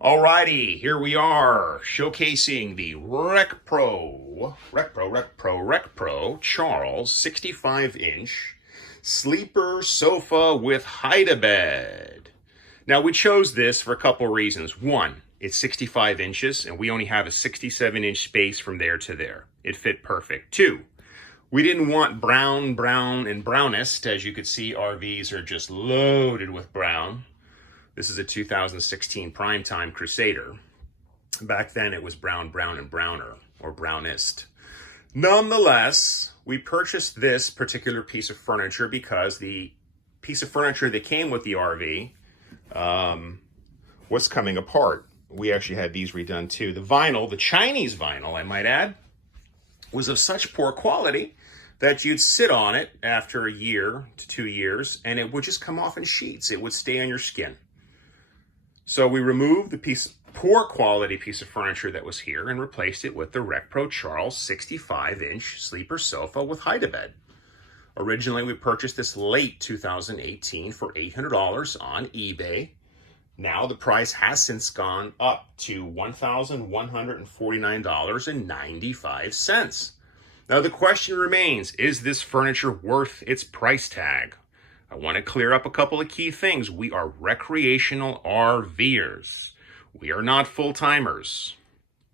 Alrighty, here we are showcasing the RecPro Charles 65-inch sleeper sofa with hide-a-bed. Now we chose this for a couple reasons. One, it's 65 inches and we only have a 67-inch space from there to there. It fit perfect. Two, we didn't want brown, and brownest. As you could see, RVs are just loaded with brown. This is a 2016 Primetime Crusader. Back then it was brown, and browner, or brownest. Nonetheless, we purchased this particular piece of furniture because the piece of furniture that came with the RV was coming apart. We actually had these redone too. The vinyl, the Chinese vinyl, I might add, was of such poor quality that you'd sit on it after a year to 2 years and it would just come off in sheets. It would stay on your skin. So we removed the poor quality piece of furniture that was here and replaced it with the RecPro Charles 65-inch sleeper sofa with hide-a-bed. Originally, we purchased this late 2018 for $800 on eBay. Now the price has since gone up to $1,149.95. Now the question remains, is this furniture worth its price tag? I want to clear up a couple of key things. We are recreational RVers. We are not full-timers.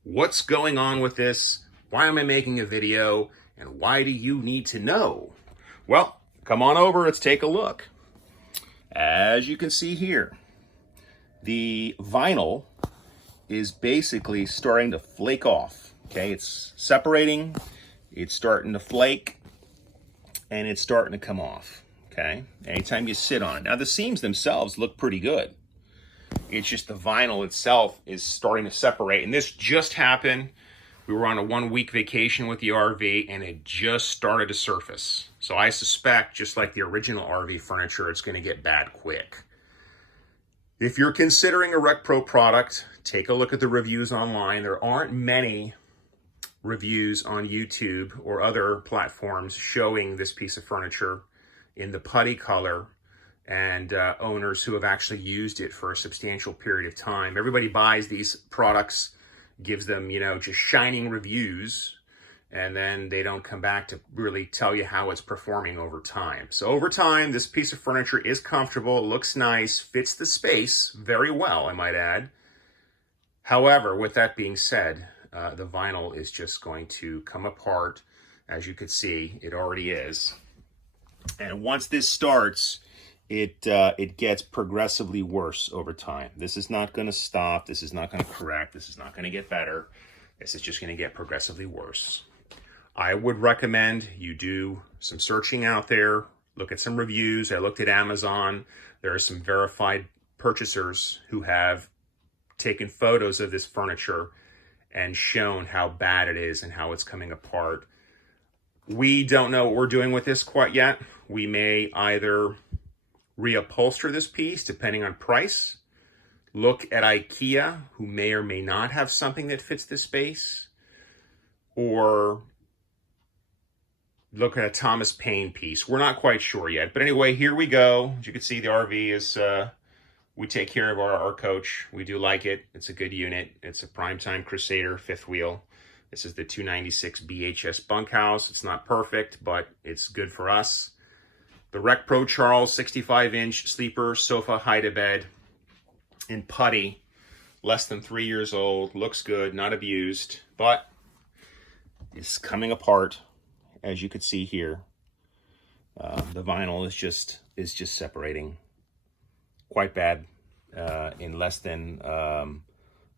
What's going on with this? Why am I making a video? And why do you need to know? Well, come on over. Let's take a look. As you can see here, the vinyl is basically starting to flake off. Okay, it's separating, it's starting to flake, and it's starting to come off. Okay, anytime you sit on it. Now the seams themselves look pretty good. It's just the vinyl itself is starting to separate. And this just happened. We were on a 1-week vacation with the RV and it just started to surface. So I suspect, just like the original RV furniture, it's going to get bad quick. If you're considering a RecPro product, take a look at the reviews online. There aren't many reviews on YouTube or other platforms showing this piece of furniture in the putty color and owners who have actually used it for a substantial period of time. Everybody buys these products, gives them, just shining reviews, and then they don't come back to really tell you how it's performing over time. So over time, this piece of furniture is comfortable, looks nice, fits the space very well, I might add. However, with that being said, the vinyl is just going to come apart. As you could see, it already is. And once this starts, it gets progressively worse over time. This is not going to stop. This is not going to correct. This is not going to get better. This is just going to get progressively worse. I would recommend you do some searching out there. Look at some reviews. I looked at Amazon. There are some verified purchasers who have taken photos of this furniture and shown how bad it is and how it's coming apart. We don't know what we're doing with this quite yet. We may either reupholster this piece depending on price, look at IKEA, who may or may not have something that fits this space, or look at a Thomas Paine piece. We're not quite sure yet. But anyway, here we go. As you can see, the RV is, we take care of our coach. We do like it. It's a good unit. It's a Primetime Crusader 5th wheel. This is the 296 BHS bunkhouse. It's not perfect, but it's good for us. The RecPro Charles 65-inch sleeper sofa hide-a-bed in putty, less than 3 years old, looks good, not abused, but it's coming apart, as you can see here. The vinyl is just separating quite bad in less than a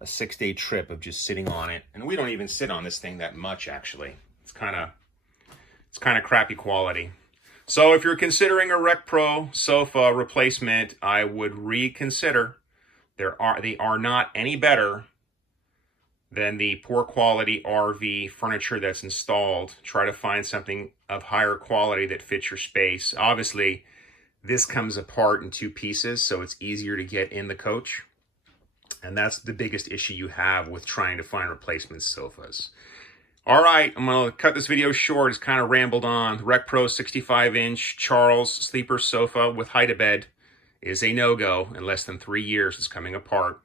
6-day trip of just sitting on it. And we don't even sit on this thing that much, actually. It's kind of crappy quality. So if you're considering a RecPro sofa replacement, I would reconsider. They are not any better than the poor quality RV furniture that's installed. Try to find something of higher quality that fits your space. Obviously, this comes apart in 2 pieces, so it's easier to get in the coach. And that's the biggest issue you have with trying to find replacement sofas. All right, I'm going to cut this video short. It's kind of rambled on. The RecPro 65-inch Charles sleeper sofa with hide-a-bed is a no-go in less than 3 years. It's coming apart.